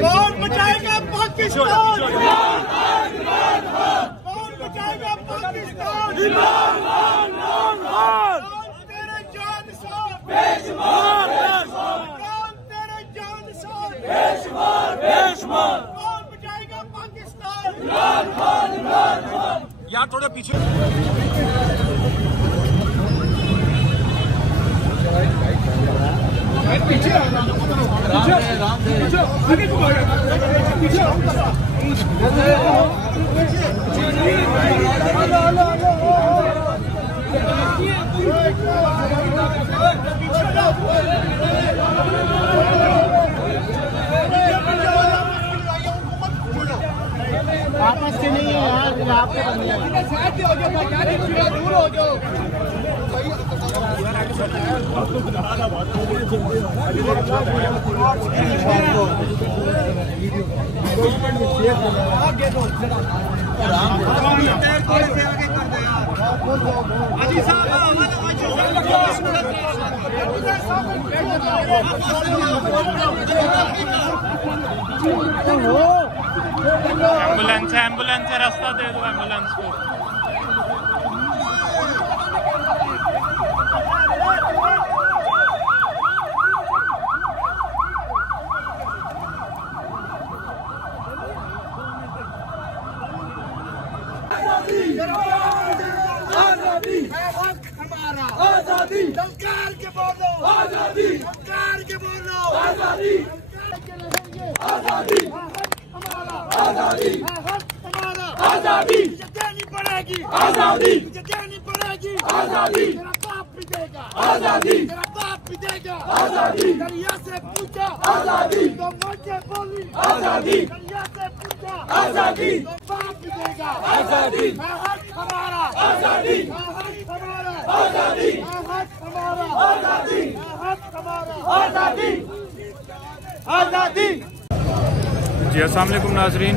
कौन बचाएगा पाकिस्तान? कौन बचाएगा पाकिस्तान? कौन तेरे जान साथ? कौन तेरे जान साथ? कौन बचाएगा पाकिस्तान? यार थोड़ा पीछे पीछे आगे पीछे आपस से नहीं है यार, आपके दूर हो जाओ। एम्बुलेंस है, रास्ता दे दो एम्बुलेंस को। आजादी है हक हमारा, आजादी सरकार के बोलो, आजादी सरकार के बोलो, आजादी आजादी हमारा, आजादी हक हमारा, आजादी देनी पड़ेगी, आजादी देनी पड़ेगी, आजादी तेरा बाप भी देगा, आजादी तेरा बाप भी देगा, आजादी दरिया से पूछा, आजादी तो मुझे बोली, आजादी दरिया से पूछा, आजादी तो बाप भी देगा, आजादी हक हमारा, आजादी हक हमारा, आजादी हक हमारा, आजादी हक हमारा, आजादी आजादी। जी अस्सलाम वालेकुम नाजरीन,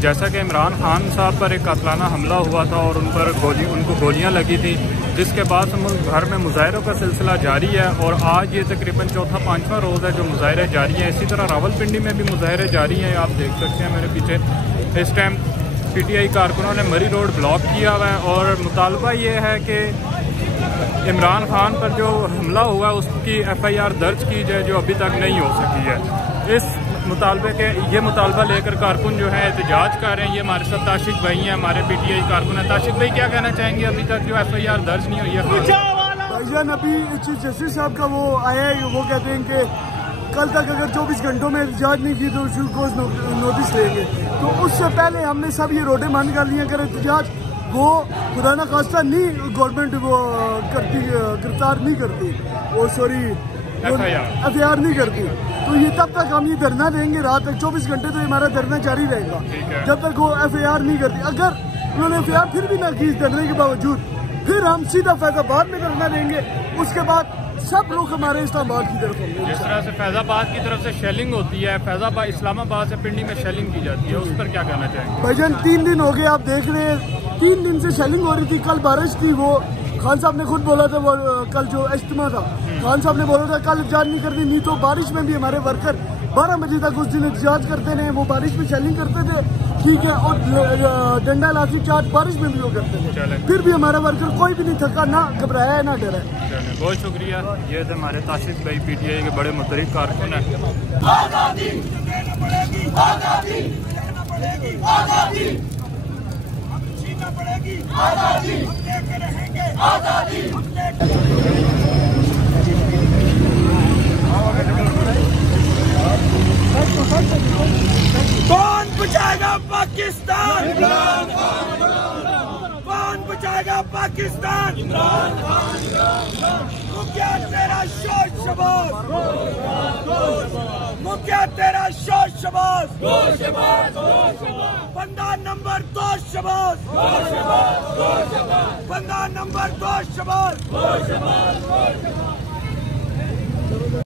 जैसा कि इमरान खान साहब पर एक कातलाना हमला हुआ था और उनको गोलियां लगी थी, जिसके बाद मुल्क भर में मुजाहरों का सिलसिला जारी है और आज ये तकरीबन चौथा पांचवा रोज़ है जो मुजाहरे जारी हैं। इसी तरह रावलपिंडी में भी मुजाहरे जारी हैं, आप देख सकते हैं मेरे पीछे। इस टाइम PTI कारकुनों ने मरी रोड ब्लॉक किया हुआ है और मुतालबा ये है कि इमरान खान पर जो हमला हुआ उसकी FIR दर्ज की जाए, जो अभी तक नहीं हो सकी है। इस मुतालबे के ये मुतालबा लेकर कारकुन जो है एहतजाज कर रहे हैं। ये हमारे साथ ताशिक भाई हैं, हमारे PTI कारकुन हैं। ताशिक भाई क्या कहना चाहेंगे, अभी तक जो FIR दर्ज नहीं हुई है? भाईजान अभी चीफ जस्टिस साहब का वो आया है, वो कहते हैं कि कल तक अगर 24 घंटों में एहतजाज नहीं की तो उसको नोटिस लेंगे। तो उससे पहले हमने सब ये रोडें बंद कर ली हैं। अगर एहतजाज वो खुदा न खास्ता नहीं गवर्नमेंट वो करती, गिरफ्तार नहीं करती, वो सॉरी FIR नहीं करती, तो ये तब तक हम ये धरना देंगे रात तक। 24 घंटे तो हमारा धरना जारी रहेगा जब तक वो FIR नहीं करती। अगर उन्होंने FIR फिर भी ना की धरने के बावजूद, फिर हम सीधा फैजाबाद में धरना देंगे। उसके बाद सब लोग हमारे इस्लामाबाद की तरफ होंगे। जिस तरह से फैजाबाद की तरफ से शेलिंग होती है, फैजाबाद इस्लामाबाद से पिंडी में शेलिंग की जाती है, उस पर क्या कहना चाहेंगे? भाईजान 3 दिन हो गए, आप देख रहे हैं 3 दिन से शेलिंग हो रही थी। कल बारिश थी, वो खान साहब ने खुद बोला था, वो कल जो इज्तिमा था खान साहब ने बोला था कल एहतजाज नहीं करनी, नहीं तो बारिश में भी हमारे वर्कर 12 बजे तक उस दिन एहतजाज करते रहे। वो बारिश में शेलिंग करते थे, ठीक है, और डंडा लाठी चार्ज बारिश में भी वो करते थे, फिर भी हमारा वर्कर कोई भी नहीं थका, ना घबराया ना डरा। बहुत शुक्रिया। ये थे हमारे ताशिक भाई PTI के बड़े मुतरिक कारकुन हैं। आजादी पड़ेगी, आजादी आजादी छीनना पड़ेगी, आजादी लेके रहेंगे, आजादी। कौन बचाएगा पाकिस्तान? कौन बचाएगा पाकिस्तान? मुखिया तेरा शोर शबाज, मुखिया तेरा शोर शबाज, बंदा नंबर 2 शबाज, बंदा नंबर 2 शबाज।